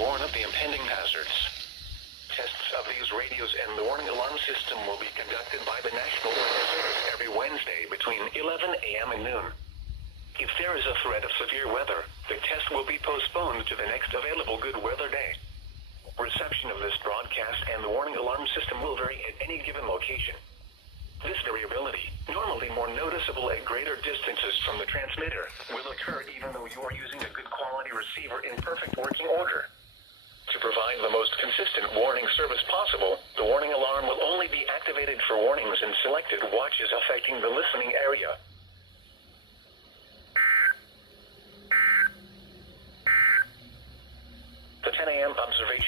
warn of the impending hazards. Tests of these radios and the warning alarm system will be conducted by the National Weather Service every Wednesday between 11 a.m. and noon. If there is a threat of severe weather, the test will be postponed to the next available good weather day. Reception of this broadcast and the warning alarm system will vary at any given location. This variability, normally more noticeable at greater distances from the transmitter, will occur even though you are using a good quality receiver in perfect working order. To provide the most consistent warning service possible, the warning alarm will only be activated for warnings in selected watches affecting the listening area. The 10 a.m. observation